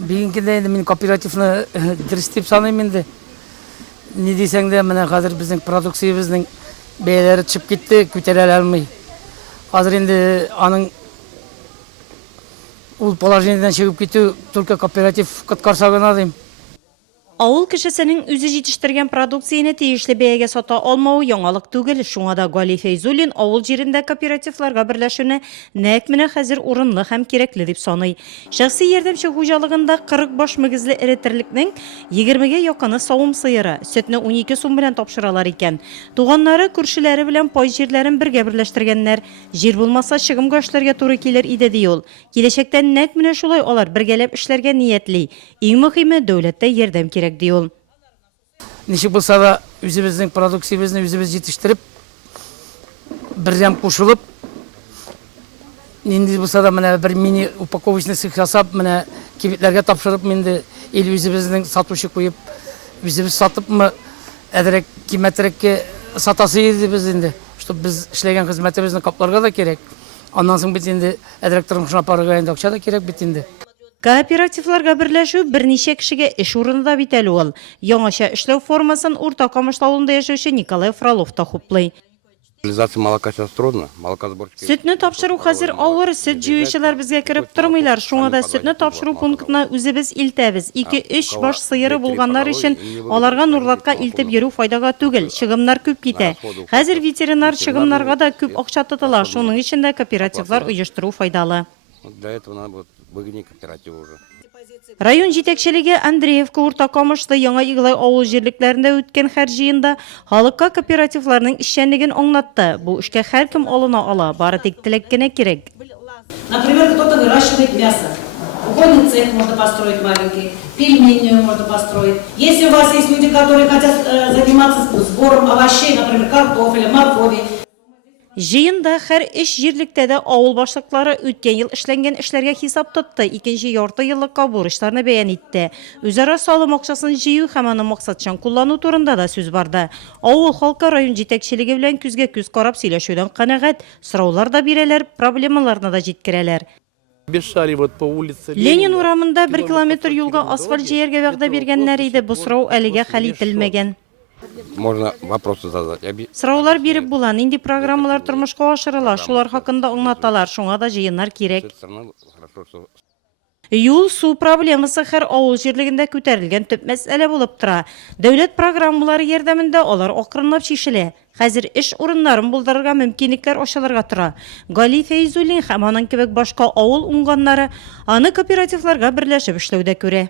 Бигинкиде енді мен кооперативны дұрыс деп санаймын енді. Не десең де, міне қазір біздің продукциябыздың бәйелері чып кетті, көтере алмай. Қазір енді аның ул положениеден шығып кету только кооператив құтқарса гына дейм. Ауыл кішісінің өзі жетіштірген продукцияны тиешлі бәйеге сата алмауы яңалық түгел. Шуңа да Гали Фейзуллин ауыл жерінде кооперативларға бірләшуіне нәк менә хәзер урынлы һәм кирәкле дип саный. Шәхси ярдәмче хуҗалыгында 40 баш мөгезле эретерлекнең 20-гә якыны савым сыеры, сөтне 12 сум белән тапшыралар икән. Туганнары, күршеләре белән пай җирләрен бергә берләштергәннәр. Җир булмаса чыгымга эшләргә туры килер иде ди ул. Киләчәктә нәк менә шулай алар бергәләп эшләргә ниятли. Иң мөһиме дәүләттә ярдәм кирәк. Ничек булса да үзебезнең продукциябызны үзебез җитештереп, бердәм кушылып, нинди булса да менә бер мини упаковочный цех ясап, менә кибетләргә тапшырып, инде ил үзебезнең сатучы куеп, үзебез сатыпмы, әдерәк кыйммәтрәккә сатасы идебез инде, чтобы без эшләгән хезмәтебезне капларга да кирәк. Аннан соң бит инде әдерәк тормышына апарырга инде акча да кирәк бит инде. Кооперативларга берләшү берничә кешегә эш урынында бит әле ул. Яңаша эшләү формасын Урта Камыш авылында яшәүче Николай Фролов та хуплый. Реализация молока сейчас трудно. Молокосборщики. Сөтне тапшыру хәзер авыр, сөт җыючылар безгә кереп тормыйлар. Шуңа да сөтне тапшыру пунктына үзебез илтәбез. 2-3 баш сыеры булганнар өчен аларга нурлатка илтеп йөрү файдага түгел, чыгымнар күп китә. Хәзер ветеринар чыгымнарга да күп акча тотыла. Шуның өчен дә кооперативлар оештыру файдалы. Для этого надо вот выгонять кооператив уже. Район җитәкчелеге Андреевка Урта Камышты яңа Иглай авыл җирлекләрендә үткән һәр җыенда халыкка кооперативларның эшчәнлеген аңлатты. Бу эшкә һәркем алына ала, бары тик теләк кенә кирәк. Например, кто-то выращивает мясо. Угольный цех можно построить маленький, пельменную можно построить. Если у вас есть люди, которые хотят заниматься сбором овощей, например, картофеля, моркови, Җыенда һәр эш җирлектә дә авыл башлыклары үткән ел эшләнгән эшләргә хисап тотты, икенче ярты еллыкка бурычларны бәян итте. Үзара салым акчасын җыю һәм аны максатчан куллану турында да сүз барды. Авыл халкы район җитәкчелеге белән күзгә-күз карап сөйләшүдән канәгать, сораулар да бирәләр, проблемаларны да җиткерәләр. Ленин урамында 1 километр юлга асфальт җыярга вәгъдә биргәннәр иде, бу сорау әлегә хәл ителмәгән. Можно вопросы задать. Сораулар биреп була, нинди программалар тормышка ашырыла, шулар хакында аңлаталар, шуңа да җыеннар кирәк. Юл, су проблемасы һәр авыл җирлегендә күтәрелгән төп мәсьәлә булып тора. Дәүләт программалары ярдәмендә алар акрынлап чишелә. Хәзер эш урыннарын булдырырга мөмкинлекләр ачылырга тора. Гали Фейзуллин һәм аның кебек башка авыл уңганнары аны кооперативларга берләшеп эшләүдә күрә.